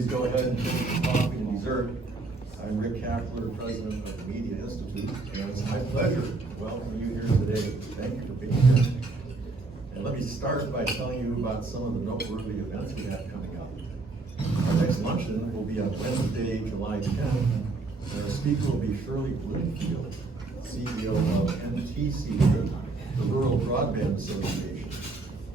Please go ahead and finish your coffee and dessert. I'm Rick Kapler, president of the Media Institute, and it's my pleasure to welcome you here today. Thank you for being here. And let me start by telling you about some of the noteworthy events we have coming up. Our next luncheon will be on Wednesday, July 10th, and our speaker will be Shirley Bloomfield, CEO of NTC, the Rural Broadband Association,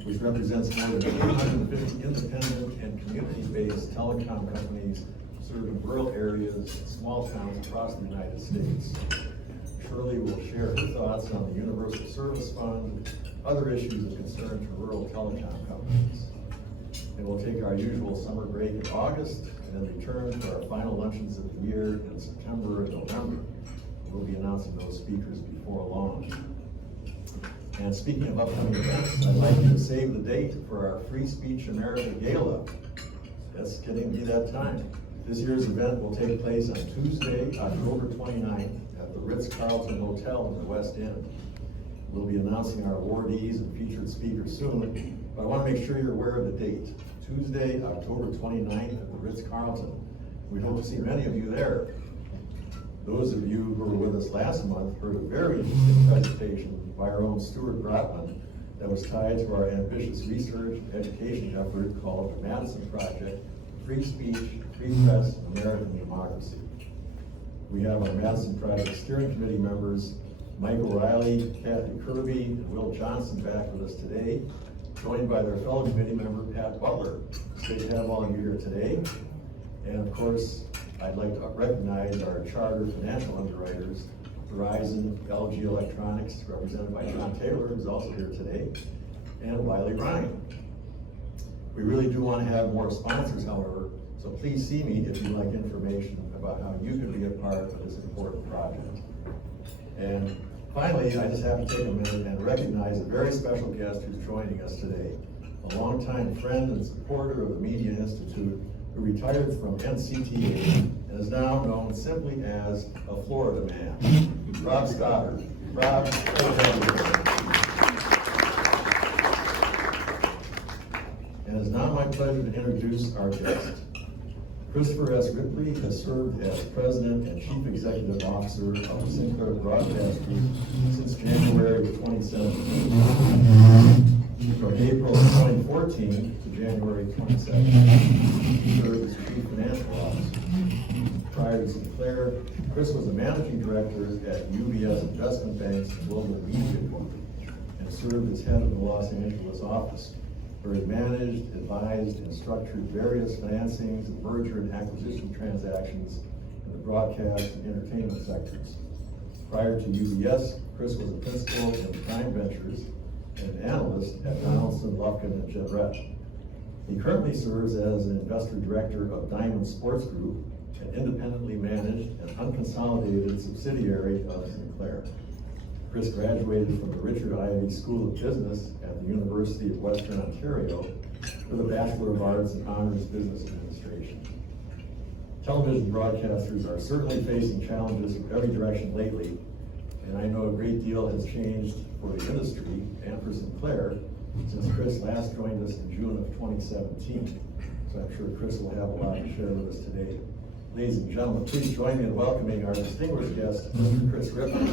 which represents more than 850 independent and community-based telecom companies serving rural areas and small towns across the United States. Shirley will share her thoughts on the Universal Service Fund, other issues of concern to rural telecom companies. And we'll take our usual summer break in August and then return for our final luncheons of the year in September and November. We'll be announcing those speakers before long. And speaking of upcoming events, I'd like you to save the date for our Free Speech America Gala. That's getting to be that time. This year's event will take place on Tuesday, October 29th at the Ritz-Carlton Hotel in the West End. We'll be announcing our awardees and featured speakers soon, but I want to make sure you're aware of the date. Tuesday, October 29th at the Ritz-Carlton. We hope to see many of you there. Those of you who were with us last month heard a very interesting presentation by our own Stuart Brotman that was tied to our ambitious research and education effort called the Madison Project, Free Speech, Free Press, American Democracy. We have our Madison Project Steering Committee members, Mike O'Reilly, Kathy Kirby, and Will Johnson back with us today, joined by their fellow committee member, Pat Butler. It's great to have all of you here today. And of course, I'd like to recognize our charter financial underwriters, Verizon, LG Electronics, represented by John Taylor, who's also here today, and Wiley Ryan. We really do want to have more sponsors, however, so please see me if you'd like information about how you can be a part of this important project. And finally, I just have to take a minute and recognize a very special guest who's joining us today, a longtime friend and supporter of the Media Institute, who retired from NCTA and is now known simply as a Florida man, Rob Stoddard. Rob, and it's now my pleasure to introduce our guest. Christopher S. Ripley has served as President and Chief Executive Officer of the Sinclair Broadcast Group since January of 2017. From April of 2014 to January 2017, he served as Chief Financial Officer. Prior to Sinclair, Chris was a Managing Director at UBS Investment Bank's Global Media Group and served as head of the Los Angeles office, where he managed, advised, and structured various financings and merger and acquisition transactions in the broadcast and entertainment sectors. Prior to UBS, Chris was a principal in Prime Ventures and an analyst at Donaldson, Lufkin, and Jenrette. He currently serves as an investor director of Diamond Sports Group, an independently managed and unconsolidated subsidiary of Sinclair. Chris graduated from the Richard Ivey School of Business at the University of Western Ontario with a Bachelor of Arts in Honors Business Administration. Television broadcasters are certainly facing challenges from every direction lately, and I know a great deal has changed for the industry and for Sinclair since Chris last joined us in June of 2017. So I'm sure Chris will have a lot to share with us today. Ladies and gentlemen, please join me in welcoming our distinguished guest, Mr. Chris Ripley.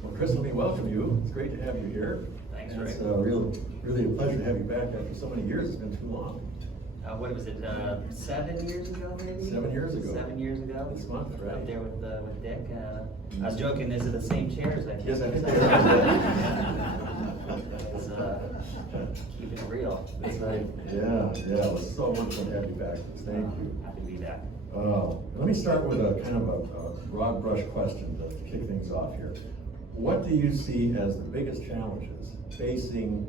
Well, Chris, let me welcome you. It's great to have you here. Thanks, Rick. It's really a pleasure to have you back after so many years. It's been too long. What was it, 7 years ago, maybe? 7 years ago. 7 years ago. This month, right? Up there with Dick. I was joking, is it the same chairs? I think. Yes, I think they It's, keeping it real. That's right. Yeah, it was so wonderful to have you back. Thank you. Happy to be back. Let me start with a kind of a broad brush question to kick things off here. What do you see as the biggest challenges facing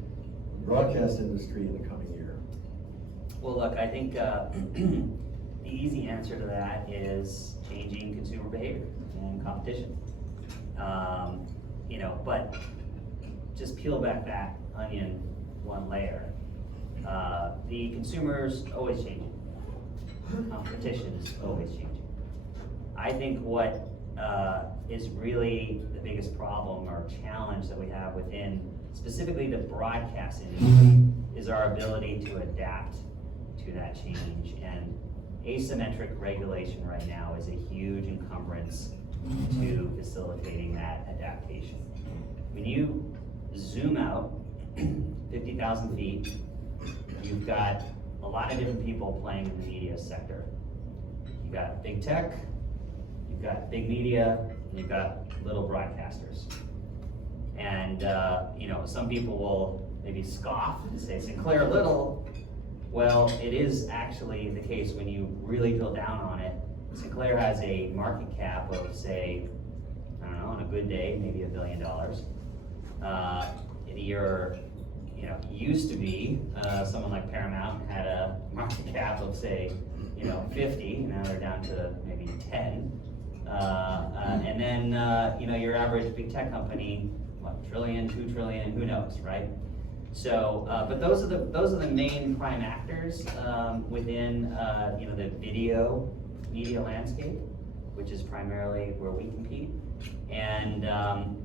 the broadcast industry in the coming year? Well, look, I think the easy answer to that is changing consumer behavior and competition. But just peel back that onion one layer. The consumer's always changing. Competition is always changing. I think what is really the biggest problem or challenge that we have within specifically the broadcast industry, is our ability to adapt to that change. And asymmetric regulation right now is a huge encumbrance to facilitating that adaptation. When you zoom out 50,000 feet, you've got a lot of different people playing in the media sector. You've got big tech, you've got big media, and you've got little broadcasters. And some people will maybe scoff and say Sinclair little. Well, it is actually the case when you really drill down on it. Sinclair has a market cap of, say, I don't know, on a good day, maybe $1 billion. Used to be, someone like Paramount had a market cap of, say, 50, now they're down to maybe 10. And then, your average big tech company, $1 trillion, $2 trillion, who knows, right? So, but those are the main prime actors within the video media landscape, which is primarily where we compete. And on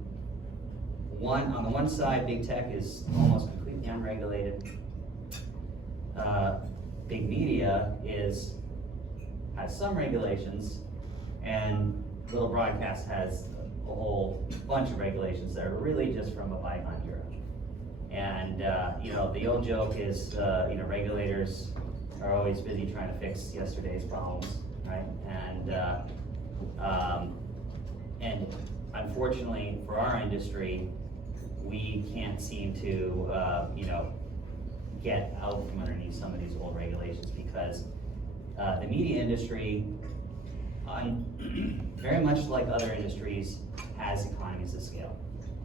the one side, big tech is almost completely unregulated. Big media has some regulations, and little broadcast has a whole bunch of regulations that are really just from a bygone era. And the old joke is, regulators are always busy trying to fix yesterday's problems, right? And unfortunately for our industry, we can't seem to get out from underneath some of these old regulations, because the media industry, very much like other industries, has economies of scale,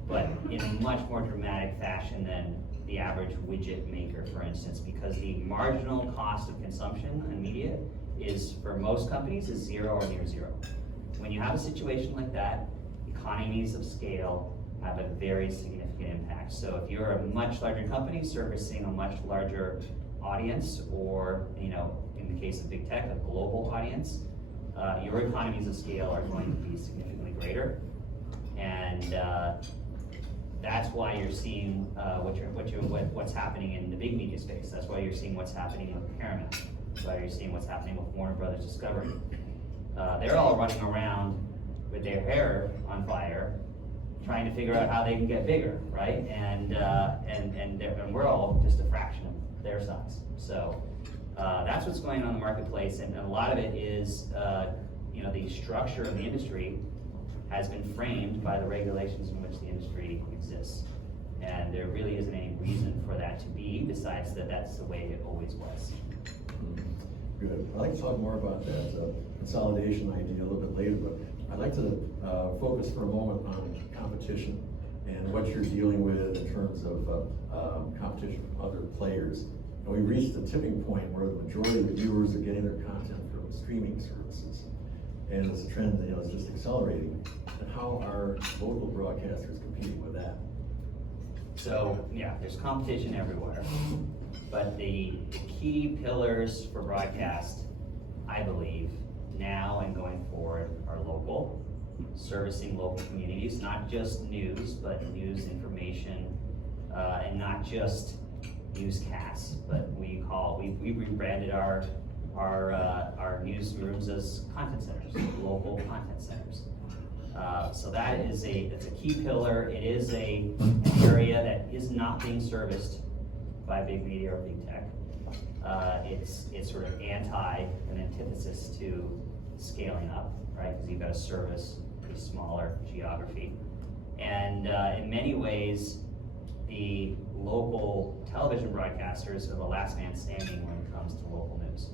but in a much more dramatic fashion than the average widget maker, for instance, because the marginal cost of consumption in media is, for most companies, is 0 or near 0. When you have a situation like that, economies of scale have a very significant impact. So if you're a much larger company servicing a much larger audience, or in the case of big tech, a global audience, your economies of scale are going to be significantly greater. And that's why you're seeing what's happening in the big media space. That's why you're seeing what's happening with Paramount. That's why you're seeing what's happening with Warner Brothers Discovery. They're all running around with their hair on fire, trying to figure out how they can get bigger, right? And we're all just a fraction of their size. So that's what's going on in the marketplace, and a lot of it is the structure of the industry has been framed by the regulations in which the industry exists. And there really isn't any reason for that to be, besides that that's the way it always was. Good. I'd like to talk more about that consolidation idea a little bit later, but I'd like to focus for a moment on competition and what you're dealing with in terms of competition from other players. And we reached the tipping point where the majority of the viewers are getting their content from streaming services. And it's a trend that is just accelerating. And how are local broadcasters competing with that? So yeah, there's competition everywhere, but the key pillars for broadcast, I believe, now and going forward, are local, servicing local communities, not just news, but news information, and not just newscasts, but we rebranded our newsrooms as content centers, local content centers. So that is it's a key pillar. It is an area that is not being serviced by big media or big tech. It's sort of an antithesis to scaling up, right? Because you've got to service a smaller geography. And in many ways, the local television broadcasters are the last man standing when it comes to local news.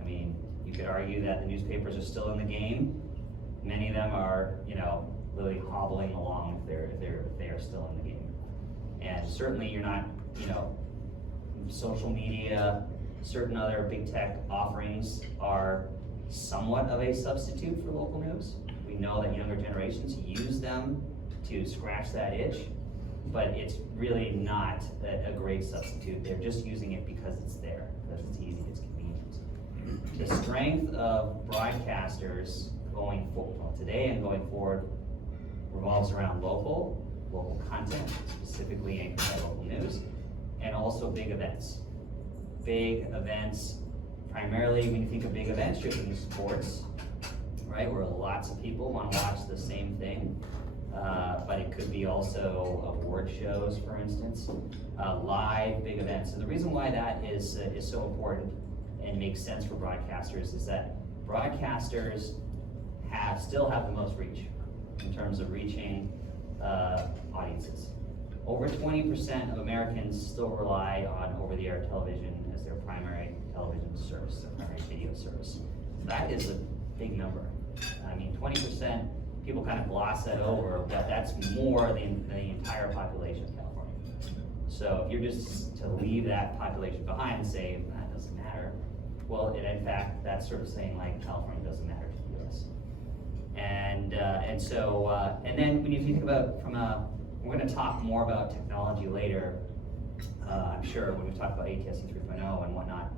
I mean, you could argue that the newspapers are still in the game. Many of them are, really hobbling along if they are still in the game. And certainly you're not, social media, certain other big tech offerings are somewhat of a substitute for local news. We know that younger generations use them to scratch that itch, but it's really not a great substitute. They're just using it because it's there, because it's easy, it's convenient. The strength of broadcasters going forward, today and going forward, revolves around local, local content, specifically anchored by local news, and also big events. Big events, primarily when you think of big events, you're thinking sports, right, where lots of people want to watch the same thing. But it could be also award shows, for instance, live big events. And the reason why that is so important and makes sense for broadcasters is that broadcasters still have the most reach in terms of reaching audiences. Over 20% of Americans still rely on over-the-air television as their primary television service, their primary video service. That is a big number. I mean, 20%, people kind of gloss that over, but that's more than the entire population of California. So if you're just to leave that population behind and say, that doesn't matter, well, in fact, that's sort of saying like California doesn't matter to the US. And then when you think about we're going to talk more about technology later, I'm sure, when we talk about ATSC 3.0 and whatnot.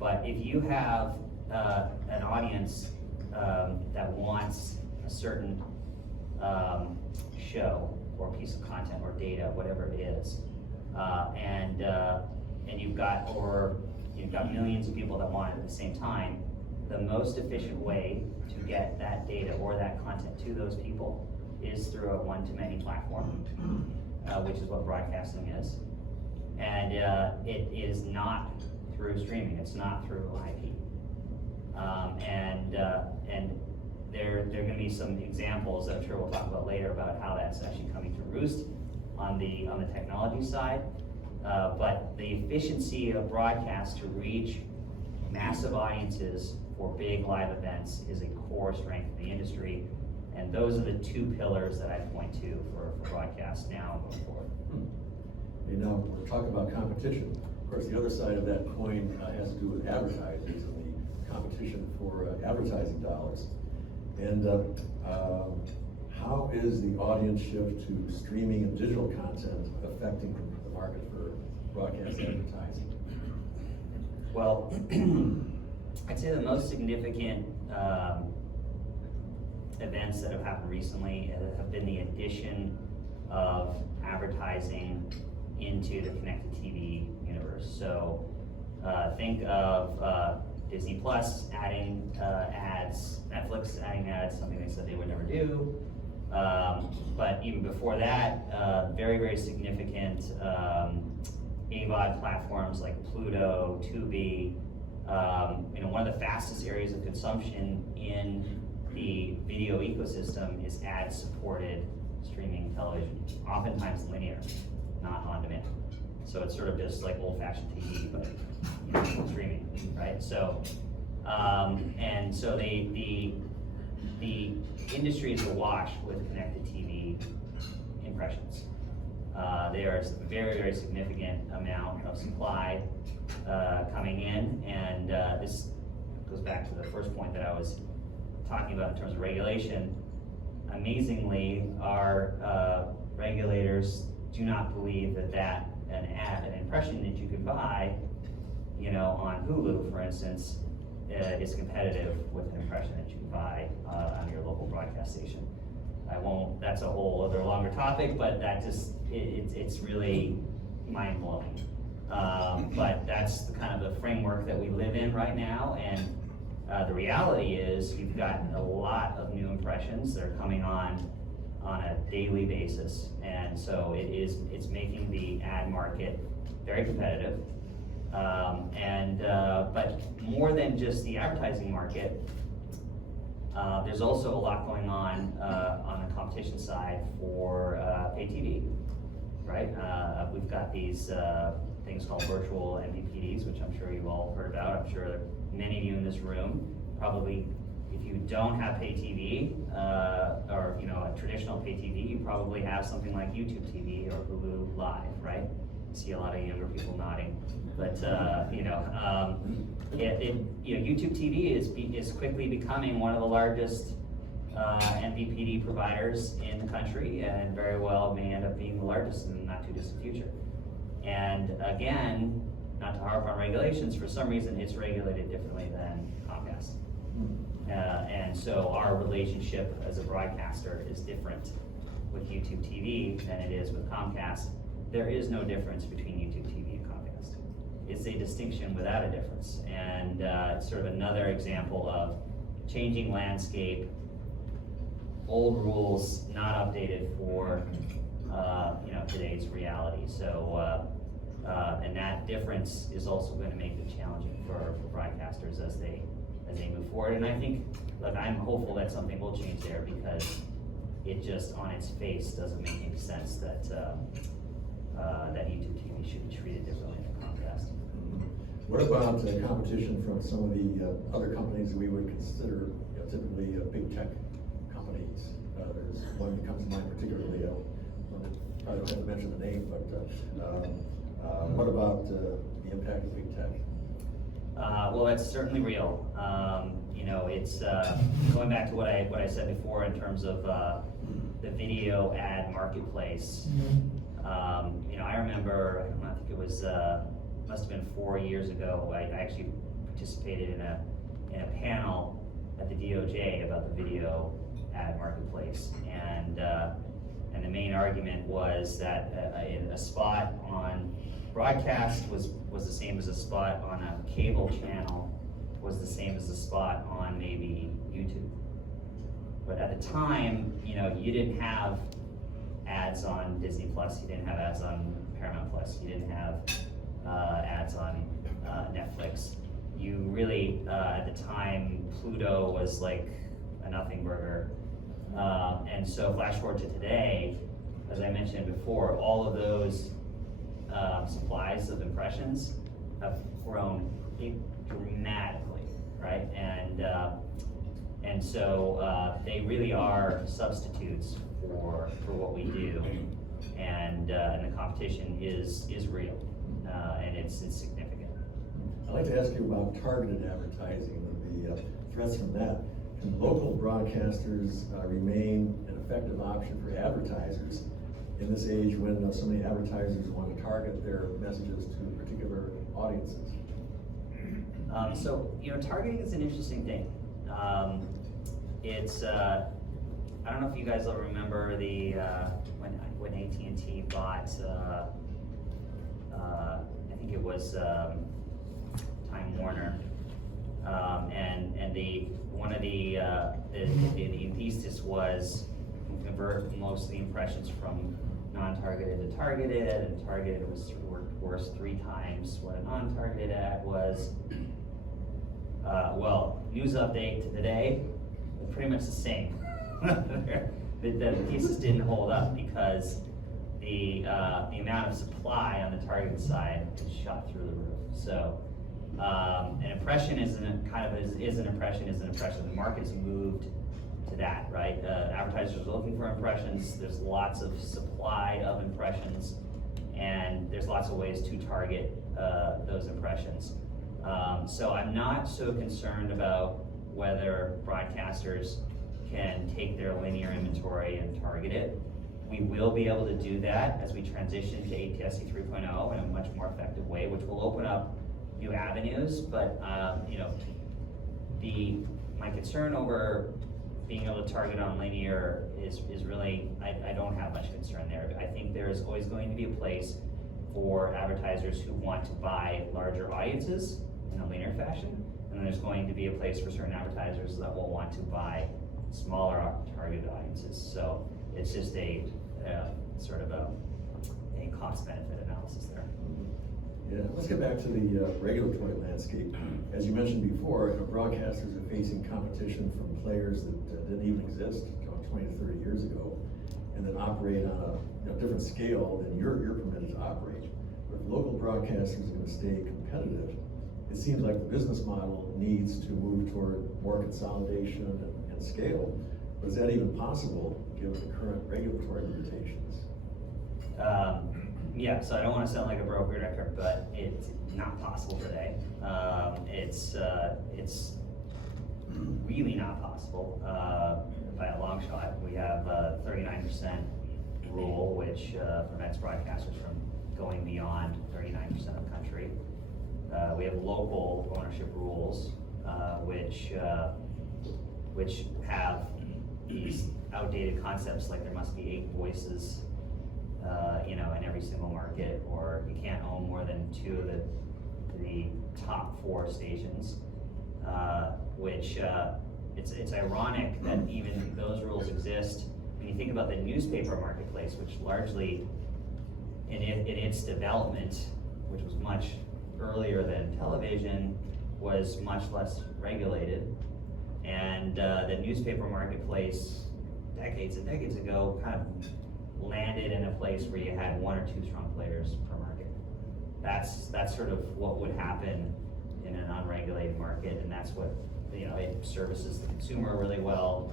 But if you have an audience that wants a certain show or piece of content or data, whatever it is, and you've got millions of people that want it at the same time, the most efficient way to get that data or that content to those people is through a one-to-many platform, which is what broadcasting is. And it is not through streaming, it's not through IP. And there are going to be some examples that I'm sure we'll talk about later about how that's actually coming to roost on the technology side. But the efficiency of broadcast to reach massive audiences for big live events is a core strength of the industry. And those are the two pillars that I point to for broadcast now and going forward. Now, we're talking about competition. Of course, the other side of that coin has to do with advertisers and the competition for advertising dollars. And how is the audience shift to streaming and digital content affecting the market for broadcast advertising? Well, I'd say the most significant events that have happened recently have been the addition of advertising into the connected TV universe. So think of Disney Plus adding ads, Netflix adding ads, something they said they would never do. But even before that, very, very significant AVOD platforms like Pluto, Tubi. One of the fastest areas of consumption in the video ecosystem is ad-supported streaming television, oftentimes linear, not on demand. So it's sort of just like old-fashioned TV, but streaming, right? So, and so the industry is awash with connected TV impressions. There's a very, very significant amount of supply coming in, and this goes back to the first point that I was talking about in terms of regulation. Amazingly, our regulators do not believe that an impression that you could buy, on Hulu, for instance, is competitive with an impression that you can buy on your local broadcast station. That's a whole other longer topic, but that just, it's really mind-blowing. But that's the kind of the framework that we live in right now, and the reality is you've got a lot of new impressions that are coming on a daily basis, and so it's making the ad market very competitive. But more than just the advertising market, there's also a lot going on the competition side for pay TV, right? We've got these things called virtual MVPDs, which I'm sure you've all heard about. I'm sure many of you in this room probably, if you don't have pay TV or a traditional pay TV, you probably have something like YouTube TV or Hulu Live, right? I see a lot of younger people nodding, but YouTube TV is quickly becoming one of the largest MVPD providers in the country, and very well may end up being the largest in the not too distant future. And again, not to harp on regulations, for some reason it's regulated differently than Comcast. And so our relationship as a broadcaster is different with YouTube TV than it is with Comcast. There is no difference between YouTube TV and Comcast. It's a distinction without a difference. And it's sort of another example of changing landscape, old rules not updated for today's reality. So, and that difference is also going to make it challenging for broadcasters as they move forward. And I think, look, I'm hopeful that something will change there, because it just on its face doesn't make any sense that that YouTube TV should be treated differently than Comcast. What about competition from some of the other companies we would consider typically big tech companies? There's one that comes to mind particularly. I don't have to mention the name, but what about the impact of big tech? Well, that's certainly real. It's going back to what I said before in terms of the video ad marketplace. I remember, I think it was must have been 4 years ago. I actually participated in a panel at the DOJ about the video ad marketplace, and the main argument was that a spot on broadcast was the same as a spot on a cable channel, was the same as a spot on maybe YouTube. But at the time, you didn't have ads on Disney Plus, you didn't have ads on Paramount Plus, you didn't have ads on Netflix. You really, at the time, Pluto was like a nothing burger. And so flash forward to today, as I mentioned before, all of those supplies of impressions have grown dramatically, right? And so they really are substitutes for what we do, and the competition is real, and it's significant. I'd like to ask you about targeted advertising and the threats from that. Can local broadcasters remain an effective option for advertisers in this age when so many advertisers want to target their messages to particular audiences? So targeting is an interesting thing. It's I don't know if you guys will remember the when AT&T bought I think it was Time Warner, and one of the thesis was convert most of the impressions from non-targeted to targeted, and targeted was worth 3 times what a non-targeted ad was. Well, news update to today, pretty much the same. The thesis didn't hold up because the amount of supply on the targeted side is shot through the roof. So an impression is an impression. The market's moved to that, right? Advertisers are looking for impressions. There's lots of supply of impressions, and there's lots of ways to target those impressions. So I'm not so concerned about whether broadcasters can take their linear inventory and target it. We will be able to do that as we transition to ATSC 3.0 in a much more effective way, which will open up new avenues. But my concern over being able to target on linear is really, I don't have much concern there. I think there is always going to be a place for advertisers who want to buy larger audiences in a linear fashion, and then there's going to be a place for certain advertisers that will want to buy smaller targeted audiences. So it's just a sort of a cost-benefit analysis there. Yeah, let's get back to the regulatory landscape. As you mentioned before, broadcasters are facing competition from players that didn't even exist 20 to 30 years ago, and then operate on a different scale than you're permitted to operate. But if local broadcasters are going to stay competitive, it seems like the business model needs to move toward more consolidation and scale. But is that even possible given the current regulatory limitations? Yeah, so I don't want to sound like a broken record, but it's not possible today. It's really not possible by a long shot. We have a 39% rule, which prevents broadcasters from going beyond 39% of the country. We have local ownership rules, which have these outdated concepts like there must be 8 voices, you know, in every single market, or you can't own more than 2 of the top 4 stations, which it's ironic that even those rules exist. When you think about the newspaper marketplace, which largely in its development, which was much earlier than television, was much less regulated. And the newspaper marketplace decades and decades ago kind of landed in a place where you had 1 or 2 strong players per market. That's sort of what would happen in an unregulated market, and that's what, you know, it services the consumer really well,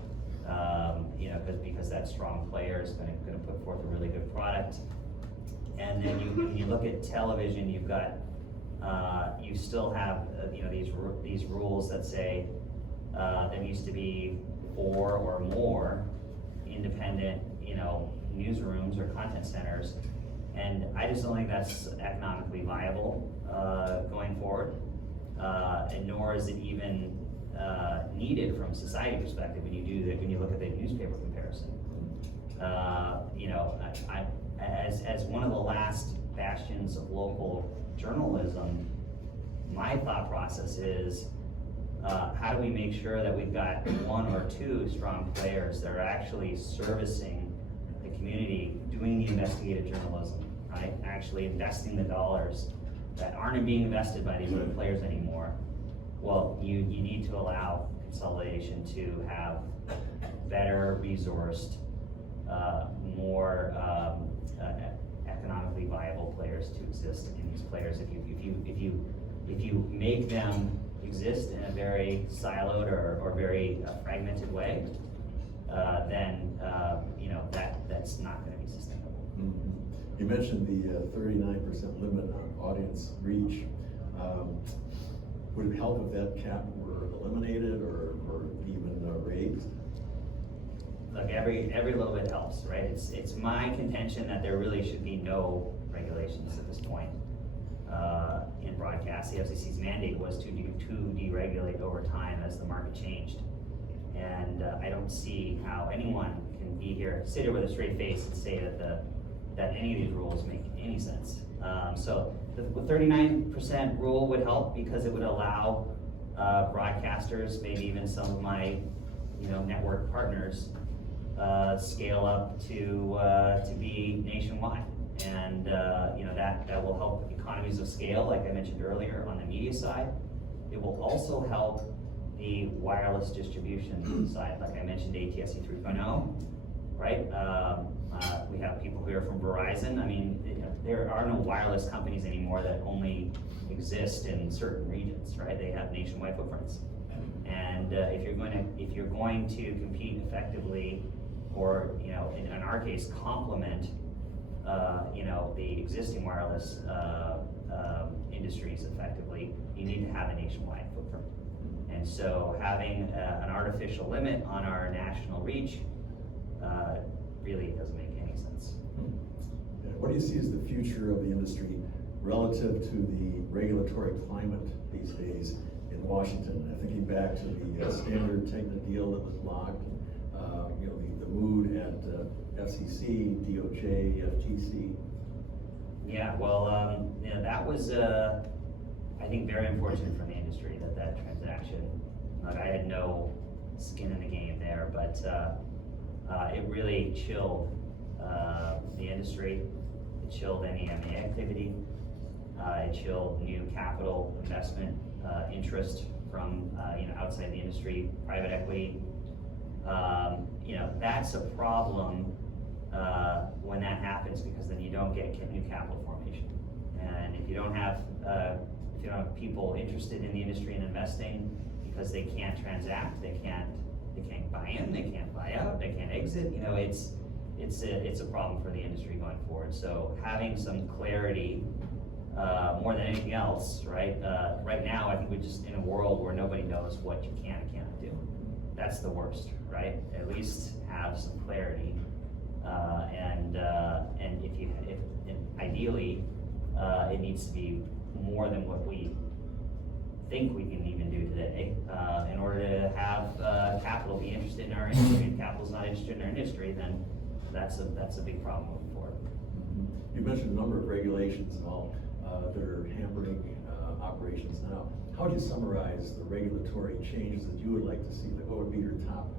you know, because that strong player is going to put forth a really good product. And then when you look at television, you've got you still have you know, these rules that say there needs to be 4 or more independent, you know, newsrooms or content centers, and I just don't think that's economically viable going forward, and nor is it even needed from a society perspective when you look at the newspaper comparison. You know, as one of the last bastions of local journalism, my thought process is, how do we make sure that we've got 1 or 2 strong players that are actually servicing the community, doing the investigative journalism, right? Actually investing the dollars that aren't being invested by these other players anymore. Well, you need to allow consolidation to have better resourced, more economically viable players to exist in these players. If you make them exist in a very siloed or very fragmented way, then you know, that's not going to be sustainable. Mm-hmm. You mentioned the 39% limit on audience reach. Would it help if that cap were eliminated or even raised? Look, every little bit helps, right? It's my contention that there really should be no regulations at this point in broadcast. The FCC's mandate was to deregulate over time as the market changed, and I don't see how anyone can sit here with a straight face and say that any of these rules make any sense. So the 39% rule would help because it would allow broadcasters, maybe even some of my, you know, network partners, scale up to be nationwide, and you know, that will help economies of scale, like I mentioned earlier, on the media side. It will also help the wireless distribution side, like I mentioned, ATSC 3.0, right? We have people here from Verizon. I mean, there are no wireless companies anymore that only exist in certain regions, right? They have nationwide footprints. And if you're going to compete effectively, or, you know, in our case, complement, you know, the existing wireless industries effectively, you need to have a nationwide footprint. And so having an artificial limit on our national reach really doesn't make any sense. What do you see as the future of the industry relative to the regulatory climate these days in Washington? Thinking back to the standard Tegna deal that was blocked, you know, the mood at FCC, DOJ, FTC. Yeah, well, you know, that was, I think, very unfortunate for the industry that transaction. Like, I had no skin in the game there, but it really chilled the industry. It chilled any M&A activity. It chilled new capital investment interest from you know, outside the industry, private equity. You know, that's a problem when that happens, because then you don't get new capital formation. And if you don't have people interested in the industry and investing, because they can't transact, they can't buy in, they can't buy out, they can't exit, you know, it's a problem for the industry going forward. So having some clarity, more than anything else, right? Right now, I think we're just in a world where nobody knows what you can and cannot do. That's the worst, right? At least have some clarity, and ideally, it needs to be more than what we think we can even do today, in order to have capital be interested in our industry. If capital's not interested in our industry, then that's a big problem moving forward. You mentioned a number of regulations and all that are hampering operations now. How would you summarize the regulatory changes that you would like to see? Like, what would be your top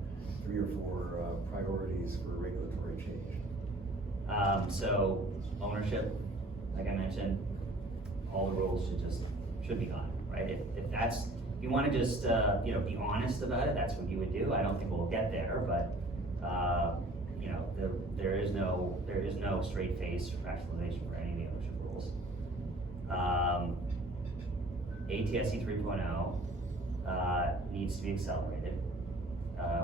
3 or 4 priorities for regulatory change? So ownership, like I mentioned, all the rules should be gone, right? If you want to just be honest about it, that's what you would do. I don't think we'll get there, but there is no straight face fractionalization for any of the ownership rules. ATSC 3.0 needs to be accelerated.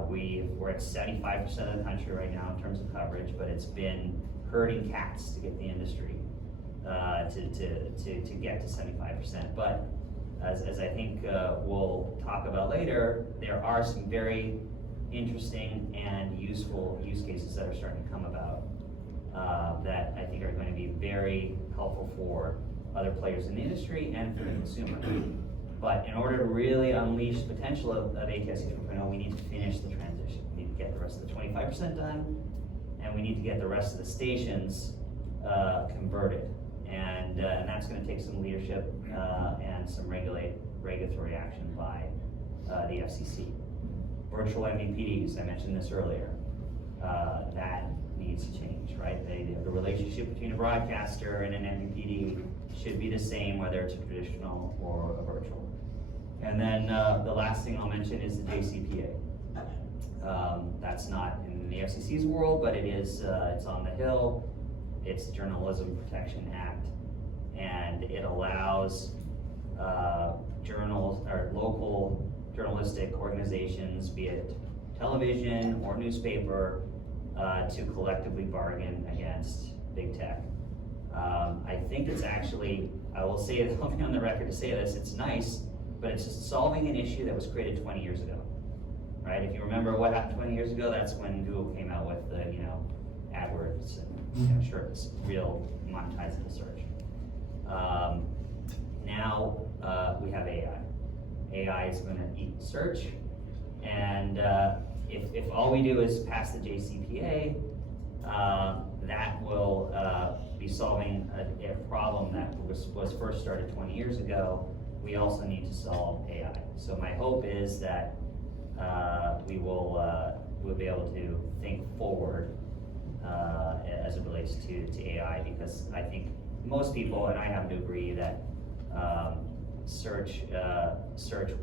We're at 75% of the country right now in terms of coverage, but it's been herding cats to get the industry to get to 75%. But as I think we'll talk about later, there are some very interesting and useful use cases that are starting to come about that I think are going to be very helpful for other players in the industry and for the consumer. But in order to really unleash the potential of ATSC 3.0, we need to finish the transition. We need to get the rest of the 25% done, and we need to get the rest of the stations converted. And that's going to take some leadership and some regulatory action by the FCC. Virtual MVPDs, I mentioned this earlier, that needs to change, right? The relationship between a broadcaster and an MVPD should be the same whether it's a traditional or a virtual. And then the last thing I'll mention is the JCPA. That's not in the FCC's world, but it is. It's on the Hill. It's Journalism Protection Act, and it allows journals or local journalistic organizations, be it television or newspaper, to collectively bargain against big tech. I think it's actually, I will say it, I'll be on the record to say this, it's nice, but it's just solving an issue that was created 20 years ago, right? If you remember what happened 20 years ago, that's when Google came out with the, AdWords and sure, it's real monetizable search. Now we have AI. AI is going to eat search, and if all we do is pass the JCPA, that will be solving a problem that was first started 20 years ago. We also need to solve AI. So my hope is that we'll be able to think forward as it relates to AI, because I think most people, and I happen to agree, that search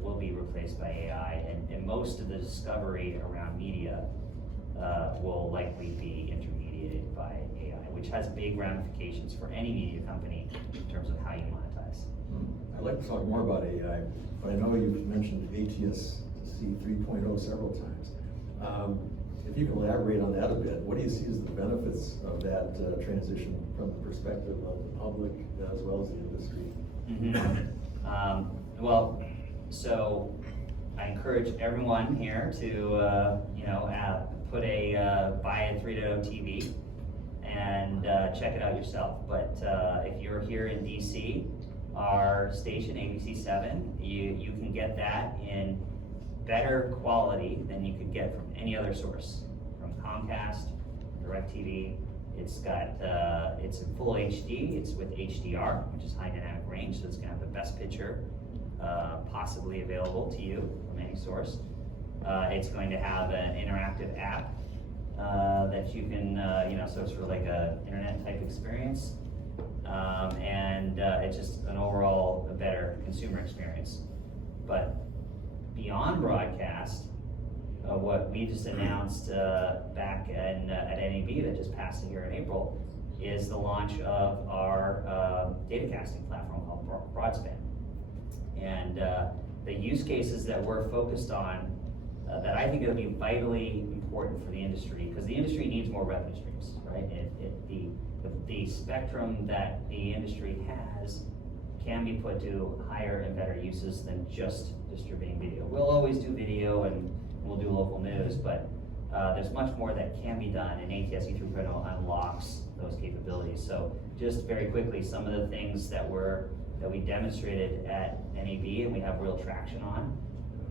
will be replaced by AI, and most of the discovery around media will likely be intermediated by AI, which has big ramifications for any media company in terms of how you monetize. I'd like to talk more about AI, but I know you've mentioned ATSC 3.0 several times. If you can elaborate on that a bit, what do you see as the benefits of that transition from the perspective of the public as well as the industry? Well, so I encourage everyone here to put buy a 3.0 TV and check it out yourself. But if you're here in DC, our station ABC7, you can get that in better quality than you could get from any other source, from Comcast, DirecTV. It's got it's in full HD. It's with HDR, which is high dynamic range, so it's going to have the best picture possibly available to you from any source. It's going to have an interactive app that you can, so it's sort of like a internet type experience, and it's just an overall a better consumer experience. But beyond broadcast, what we just announced back at NAB that just passed here in April is the launch of our data casting platform called Broadspan. And the use cases that we're focused on that I think will be vitally important for the industry, because the industry needs more revenue streams, right? The spectrum that the industry has can be put to higher and better uses than just distributing video. We'll always do video and we'll do local news, but there's much more that can be done, and ATSC 3.0 unlocks those capabilities. So just very quickly, some of the things that we're that we demonstrated at NAB and we have real traction on.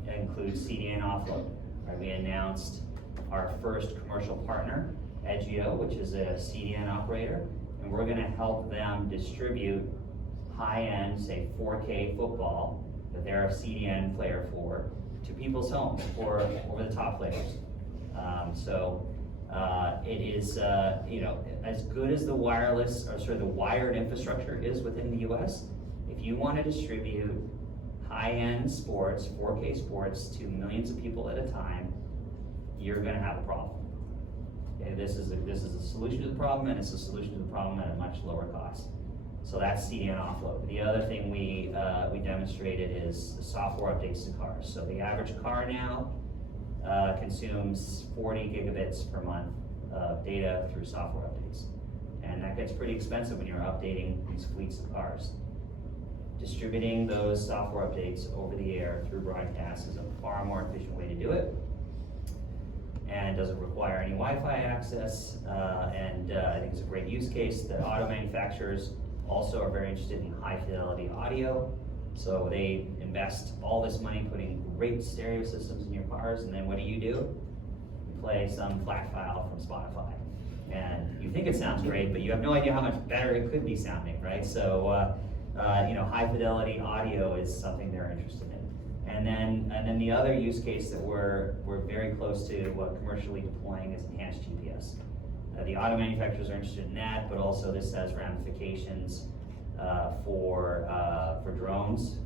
It includes CDN offload. Right, we announced our first commercial partner, Edgio, which is a CDN operator, and we're gonna help them distribute high-end, say 4K football that they're a CDN player for to people's homes for over-the-top players. It is, as good as the wireless, or sort of the wired infrastructure is within the US, if you want to distribute high-end sports, 4K sports to millions of people at a time, you're gonna have a problem. Okay, this is a solution to the problem, and it's a solution to the problem at a much lower cost. So that's CDN offload. The other thing we demonstrated is the software updates to cars. So the average car now consumes 40 gigabits per month of data through software updates. And that gets pretty expensive when you're updating these fleets of cars. Distributing those software updates over the air through broadcast is a far more efficient way to do it, and doesn't require any Wi-Fi access, and I think it's a great use case. The auto manufacturers also are very interested in high fidelity audio, so they invest all this money putting great stereo systems in your cars, and then what do? You play some FLAC file from Spotify, and you think it sounds great, but you have no idea how much better it could be sounding, right? So high fidelity audio is something they're interested in. And then the other use case that we're very close to commercially deploying is enhanced GPS. The auto manufacturers are interested in that, but also this has ramifications for drones,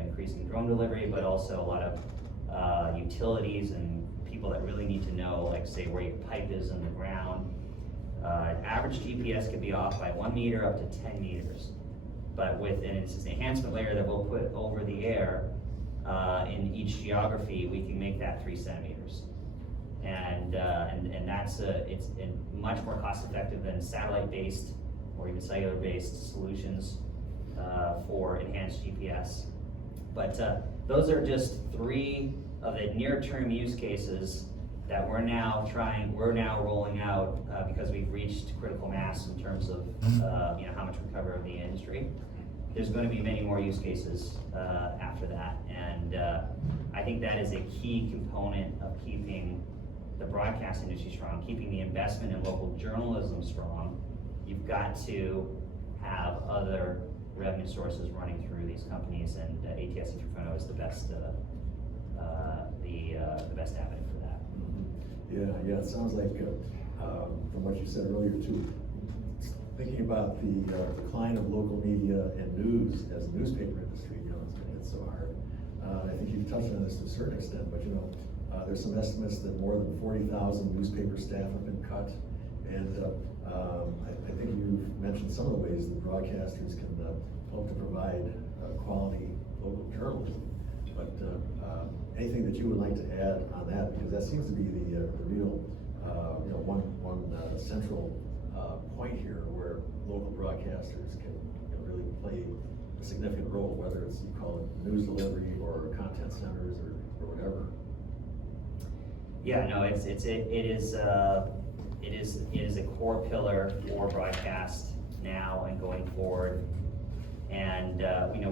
increasing drone delivery, but also a lot of utilities and people that really need to know, like say where your pipe is in the ground. Average GPS could be off by 1 meter up to 10 meters. But it's an enhancement layer that we'll put over the air in each geography, we can make that 3 centimeters. And that's it's much more cost effective than satellite-based or even cellular-based solutions for enhanced GPS. But those are just 3 of the near-term use cases that we're now rolling out because we've reached critical mass in terms of how much we cover of the industry. There's going to be many more use cases after that, and I think that is a key component of keeping the broadcast industry strong, keeping the investment in local journalism strong. You've got to have other revenue sources running through these companies, and ATSC 3.0 is the best avenue for that. Yeah, it sounds like from what you said earlier too, thinking about the decline of local media and news as a newspaper industry, it's going to hit so hard. I think you've touched on this to a certain extent, but there's some estimates that more than 40,000 newspaper staff have been cut, and I think you've mentioned some of the ways that broadcasters can help to provide quality local journalism. But anything that you would like to add on that, because that seems to be the real one central point here where local broadcasters can really play a significant role, whether it's, you call it news delivery or content centers or whatever. Yeah, no, it is a core pillar for broadcast now and going forward. And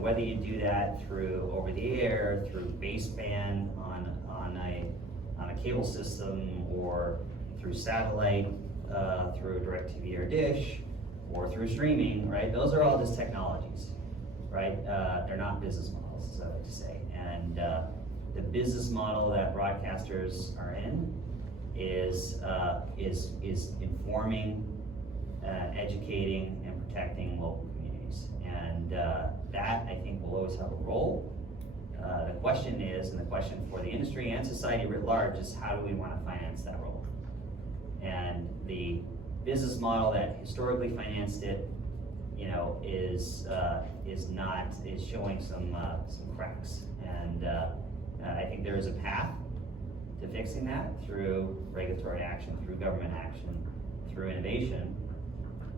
whether you do that through over the air, through baseband on a cable system, or through satellite, through a DirecTV or dish, or through streaming, right? Those are all just technologies, right? They're not business models, as I like to say. And the business model that broadcasters are in is informing, educating, and protecting local communities. And that, I think, will always have a role. The question is, and the question for the industry and society writ large, is how do we want to finance that role? And the business model that historically financed it, is showing some cracks. And I think there is a path to fixing that through regulatory action, through government action, through innovation.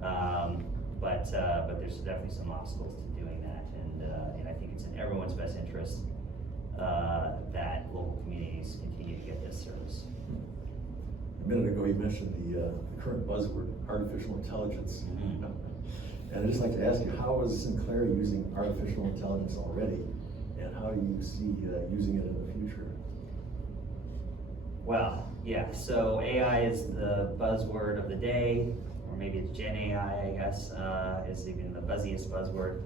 But there's definitely some obstacles to doing that, and I think it's in everyone's best interest that local communities continue to get this service. A minute ago, you mentioned the current buzzword, artificial intelligence. Mm-hmm. And I'd just like to ask you, how is Sinclair using artificial intelligence already? And how do you see using it in the future? Well, yeah, so AI is the buzzword of the day, or maybe it's Gen AI, I guess, is even the buzziest buzzword.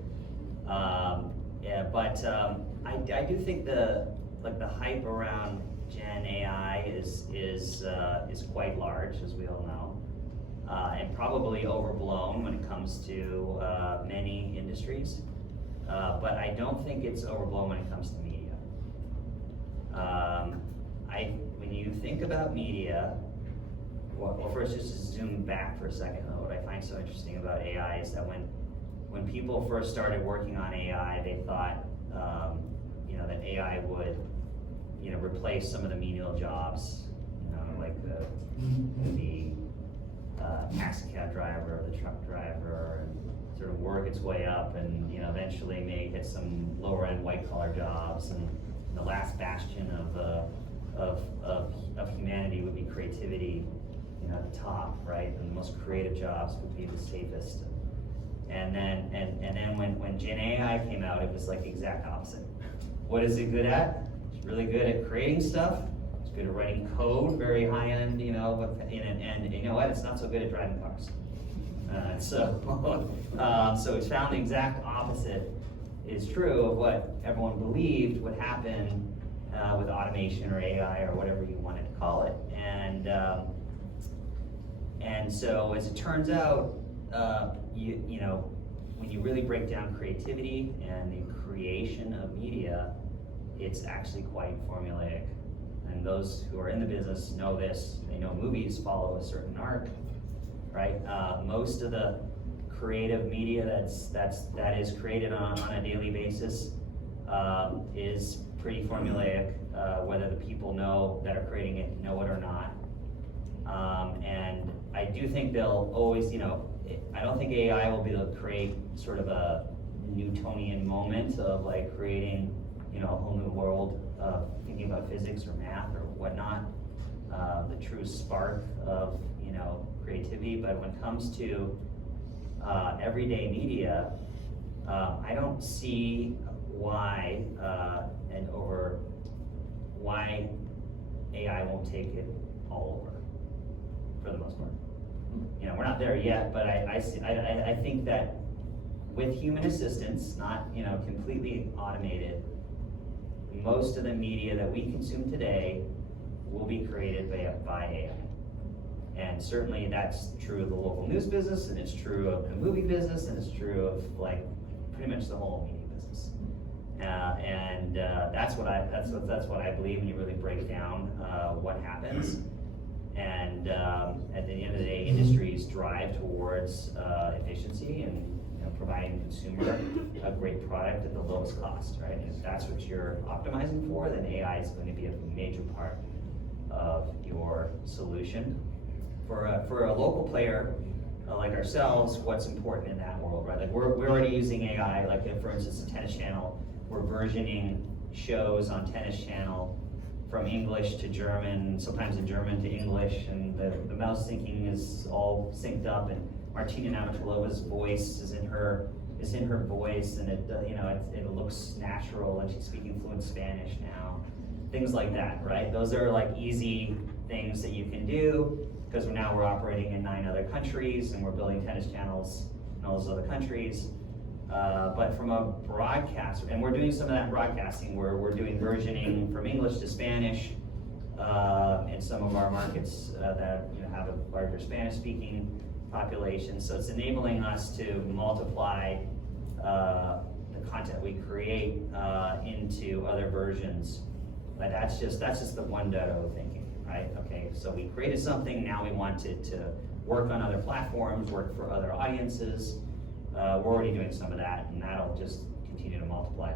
Yeah, but I do think the hype around Gen AI is quite large, as we all know, and probably overblown when it comes to many industries. But I don't think it's overblown when it comes to media. When you think about media, well, first just to zoom back for a second, though, what I find so interesting about AI is that when people first started working on AI, they thought, that AI would, replace some of the menial jobs, like the taxi cab driver, the truck driver, and sort of work its way up, and eventually may hit some lower end white collar jobs, and the last bastion of humanity would be creativity, at the top, right? And the most creative jobs would be the safest. And then when Gen AI came out, it was like the exact opposite. What is it good at? It's really good at creating stuff. It's good at writing code, very high end, and you know what? It's not so good at driving cars. So it's found the exact opposite is true of what everyone believed would happen with automation or AI or whatever you wanted to call it. And so as it turns out, when you really break down creativity and the creation of media, it's actually quite formulaic. And those who are in the business know this. They know movies follow a certain arc, right? Most of the creative media that is created on a daily basis is pretty formulaic, whether the people that are creating it know it or not. And I do think they'll always, I don't think AI will be able to create sort of a Newtonian moment of like creating, a whole new world, thinking about physics or math or whatnot, the true spark of, creativity. But when it comes to everyday media, I don't see why why AI won't take it all over, for the most part. We're not there yet, but I think that with human assistance, not completely automated, most of the media that we consume today will be created by AI. And certainly that's true of the local news business, and it's true of the movie business, and it's true of like pretty much the whole media business. That's what I believe when you really break down what happens. And at the end of the day, industries drive towards efficiency and providing the consumer a great product at the lowest cost, right? And if that's what you're optimizing for, then AI is going to be a major part of your solution. For a local player like ourselves, what's important in that world, right? Like we're already using AI, like for instance, the Tennis Channel, we're versioning shows on Tennis Channel from English to German, sometimes in German to English, and the mouse syncing is all synced up, and Martina Navratilovan's voice is in her voice, and it looks natural, and she's speaking fluent Spanish now. Things like that, right? Those are like easy things that you can do, because now we're operating in 9 other countries, and we're building tennis channels in all those other countries. But from a broadcast, and we're doing some of that broadcasting, where we're doing versioning from English to Spanish in some of our markets that have a larger Spanish-speaking population. So it's enabling us to multiply the content we create into other versions. But that's just the 1.0 thinking, right? Okay, so we created something, now we want it to work on other platforms, work for other audiences. We're already doing some of that, and that'll just continue to multiply.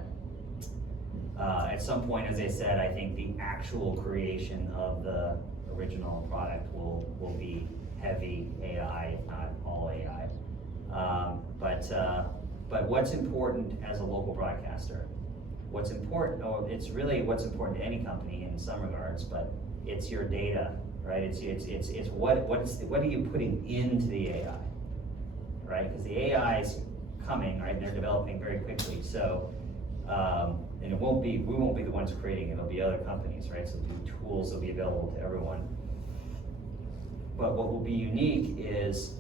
At some point, as I said, I think the actual creation of the original product will be heavy AI, if not all AI. But what's important as a local broadcaster? What's important? It's really what's important to any company in some regards, but it's your data, right? It's what are you putting into the AI? right? Because the AI is coming, right, and they're developing very quickly, so, and we won't be the ones creating it, it'll be other companies, right? So the tools will be available to everyone. But what will be unique is,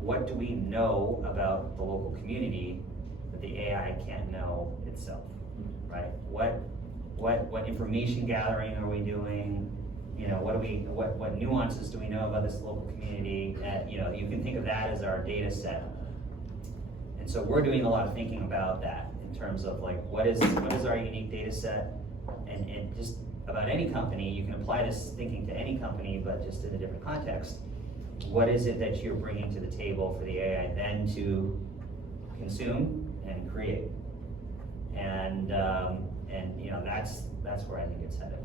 what do we know about the local community that the AI can't know itself, right? What information gathering are we doing? You know, what nuances do we know about this local community? You know, you can think of that as our data set. And so we're doing a lot of thinking about that in terms of like, what is our unique data set? And just about any company, you can apply this thinking to any company, but just in a different context. What is it that you're bringing to the table for the AI then to consume and create? And you know, that's where I think it's headed.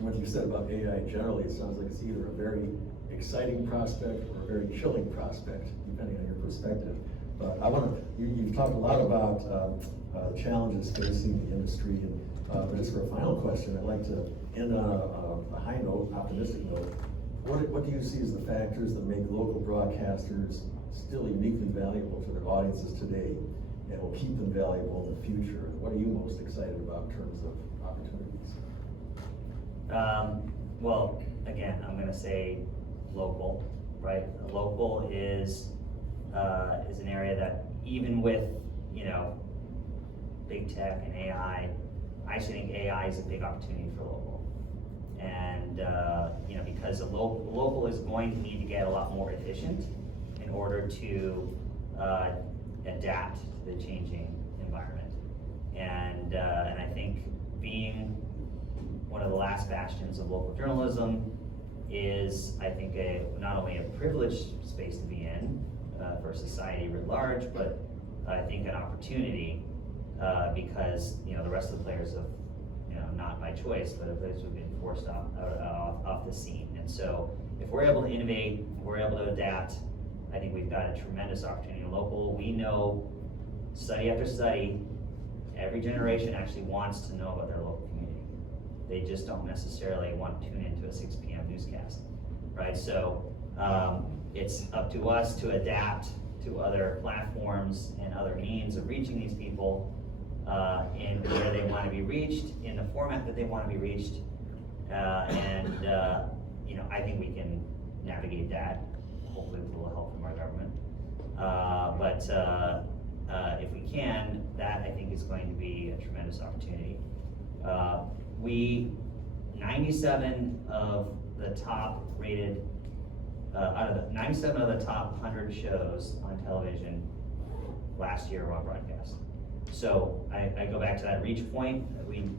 What you said about AI generally, it sounds like it's either a very exciting prospect or a very chilling prospect, depending on your perspective. But I want to, you've talked a lot about challenges facing the industry, and but just for a final question, I'd like to end on a high note, optimistic note. What do you see as the factors that make local broadcasters still uniquely valuable to their audiences today and will keep them valuable in the future? And what are you most excited about in terms of opportunities? Well, again, I'm gonna say local, right? Local is an area that even with, you know, big tech and AI, I actually think AI is a big opportunity for local. And, you know, because local is going to need to get a lot more efficient in order to adapt to the changing environment. And I think being one of the last bastions of local journalism is, I think, not only a privileged space to be in for society writ large, but I think an opportunity because, you know, the rest of the players have, you know, not by choice, but those who've been forced off the scene. And so if we're able to innovate, if we're able to adapt, I think we've got a tremendous opportunity in local. We know, study after study, every generation actually wants to know about their local community. They just don't necessarily want to tune into a 6 p.m. newscast, right? So it's up to us to adapt to other platforms and other means of reaching these people in where they want to be reached, in the format that they want to be reached, and you know, I think we can navigate that, hopefully with a little help from our government. But if we can, that I think is going to be a tremendous opportunity. 97 of the top rated, out of the 97 of the top 100 shows on television last year were on broadcast. So I go back to that reach point. We